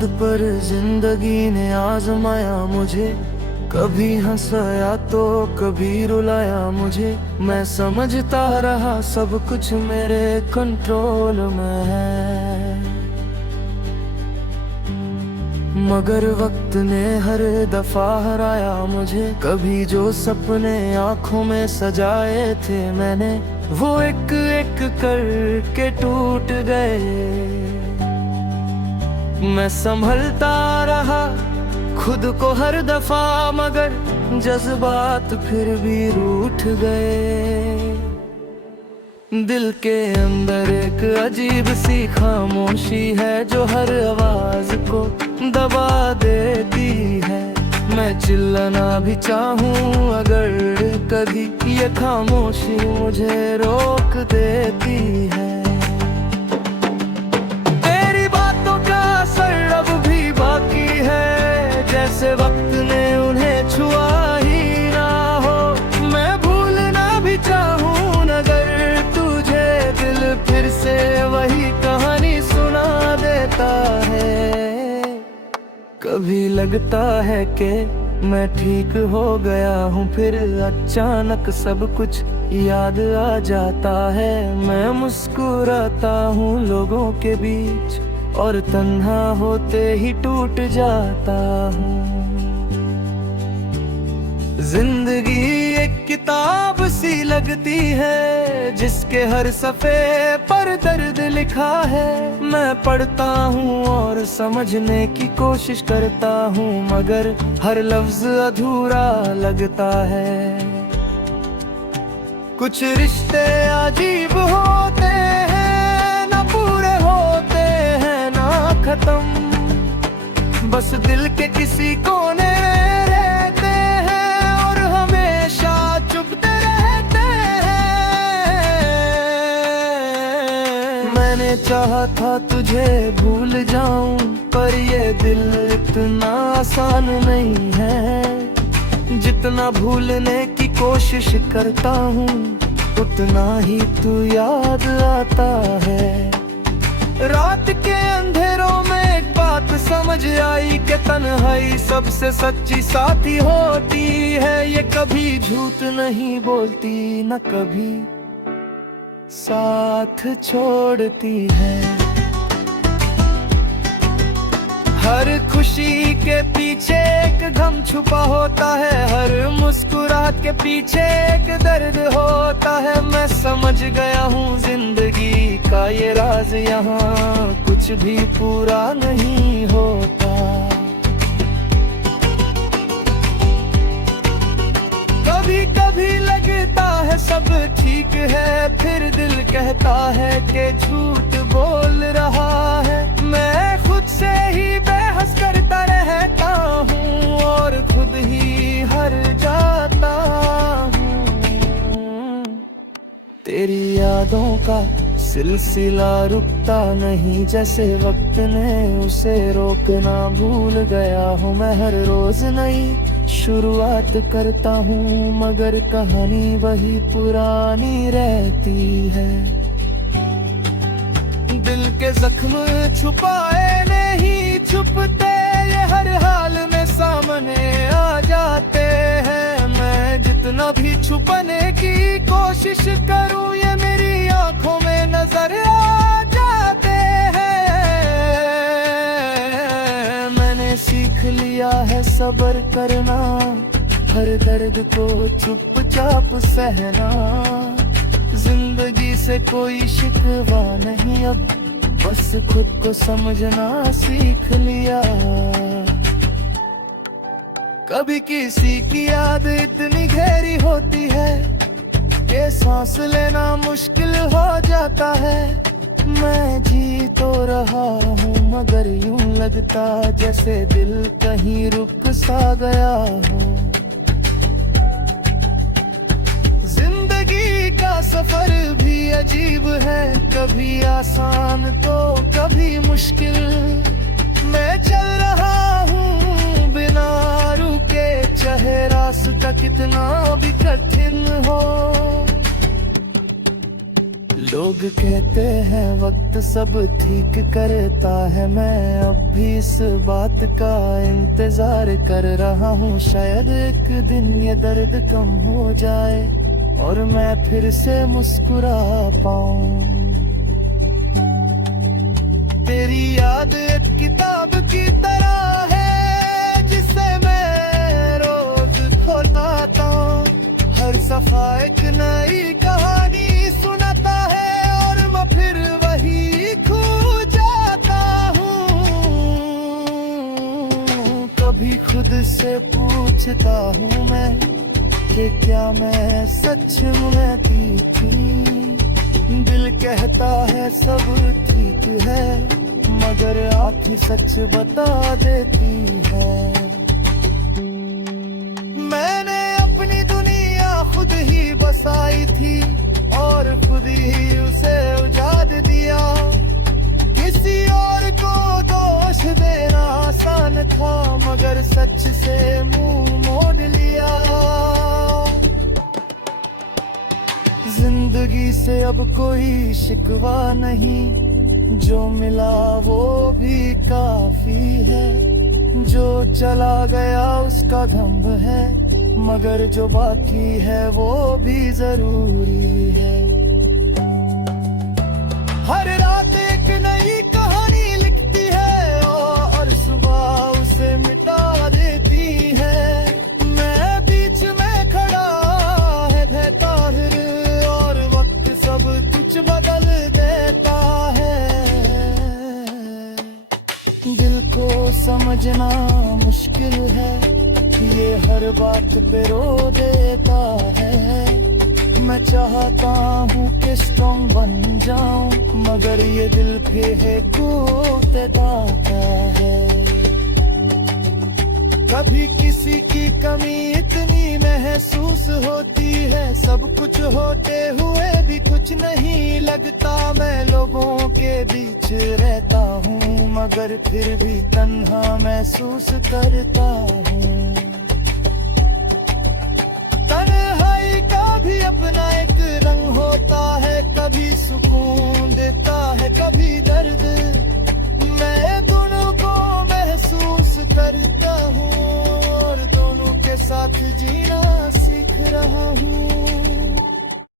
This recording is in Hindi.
खुद पर जिंदगी ने आजमाया मुझे, कभी हंसाया तो कभी रुलाया मुझे। मैं समझता रहा सब कुछ मेरे कंट्रोल में है, मगर वक्त ने हर दफा हराया मुझे। कभी जो सपने आंखों में सजाए थे मैंने, वो एक एक करके टूट गए। मैं संभलता रहा खुद को हर दफा, मगर जज्बात फिर भी रूठ गए। दिल के अंदर एक अजीब सी खामोशी है जो हर आवाज को दबा देती है। मैं चिल्लाना भी चाहूं अगर कभी, ये खामोशी मुझे रोक देती है। तेरी बातों का असर अब भी बाकी है, जैसे वक्त ने उन्हें छुआ ही ना हो। मैं भूलना भी चाहूं अगर तुझे, दिल फिर से वही कहानी सुना देता है। कभी लगता है कि मैं ठीक हो गया हूँ, फिर अचानक सब कुछ याद आ जाता है। मैं मुस्कुराता हूँ लोगों के बीच, और तन्हा होते ही टूट जाता हूँ। जिंदगी एक किताब सी लगती है, जिसके हर सफ़े पर दर्द लिखा है। मैं पढ़ता हूँ और समझने की कोशिश करता हूँ, मगर हर लफ्ज अधूरा लगता है। कुछ रिश्ते अजीब होते हैं, ना पूरे होते हैं ना खत्म। बस दिल के किसी कोने में रहते हैं और हमेशा चुभते रहते हैं। मैंने चाहा था तुझे भूल जाऊं, पर ये दिल इतना आसान नहीं है। जितना भूलने की कोशिश करता हूँ, उतना ही तू याद आता है। रात के अंधेरों में एक बात समझ आई कि तन्हाई सबसे सच्ची साथी होती है। ये कभी झूठ नहीं बोलती, न कभी साथ छोड़ती है। हर खुशी के पीछे एक गम छुपा होता है, हर मुस्कुराहट के पीछे एक दर्द होता है। मैं समझ गया हूँ जिंदगी का ये राज, यहाँ कुछ भी पूरा नहीं होता। कभी कभी लगता है सब ठीक है, फिर दिल कहता है कि झूठ बोल रहा है। मैं खुद से ही बहस करता रहता हूँ और खुद ही हार जाता हूँ। तेरी यादों का सिलसिला रुकता नहीं, जैसे वक्त ने उसे रोकना भूल गया हूँ। मैं हर रोज नई शुरुआत करता हूँ, मगर कहानी वही पुरानी रहती है। दिल के जख्म छुपाए नहीं छुपते, ये हर हाल में सामने आ जाते हैं। मैं जितना भी छुपाने की कोशिश करूं, ये मेरी आंखों में नजर आ जाते हैं। मैंने सीख लिया है सब्र करना, हर दर्द को चुपचाप सहना। जिंदगी से कोई शिकवा नहीं अब, बस खुद को समझना सीख लिया। कभी किसी की याद इतनी गहरी होती है कि सांस लेना मुश्किल हो जाता है। मैं जी तो रहा हूँ, मगर यूं लगता जैसे दिल कहीं रुक सा गया हो। जिंदगी का सफर भी अजीब है, कभी आसान तो कभी मुश्किल। मैं चल रहा हूँ बिना रुके, चाहे रास्ता कितना भी कठिन हो। लोग कहते हैं वक्त सब ठीक करता है, मैं अब भी इस बात का इंतजार कर रहा हूँ। शायद एक दिन ये दर्द कम हो जाए और मैं फिर से मुस्कुरा पाऊँ। तेरी याद एक किताब की तरह है जिसे मैं रोज खोलता हूँ। हर सफा एक नई कहानी सुनाता है और मैं फिर वही खो जाता हूँ। कभी खुद से पूछता हूँ मैं कि क्या मैं सच में थी। दिल कहता है सब ठीक है, मगर आँखें सच बता देती है। मैंने अपनी दुनिया खुद ही बसाई थी और खुद ही उसे उजाड़ दिया। किसी और को दोष देना आसान था, मगर सच से मुंह मोड़ लिया। जिंदगी से अब कोई शिकवा नहीं, जो मिला वो भी काफी है। जो चला गया उसका गम है, मगर जो बाकी है वो भी जरूरी है। हर रात एक नई कहानी लिखती है और सुबह उसे मिटा देती है। मैं बीच में खड़ा है बहता और वक्त सब कुछ बदल देता है। दिल को समझना मुश्किल है, ये हर बात पे रो देता है। मैं चाहता हूँ कि स्ट्रॉन्ग बन जाऊं, मगर ये दिल फेंको देता है। कभी किसी की कमी इतनी महसूस होती है, सब कुछ होते हुए भी कुछ नहीं लगता। मैं लोगों के बीच रहता हूँ, मगर फिर भी तन्हा महसूस करता हूँ। तन्हाई का भी अपना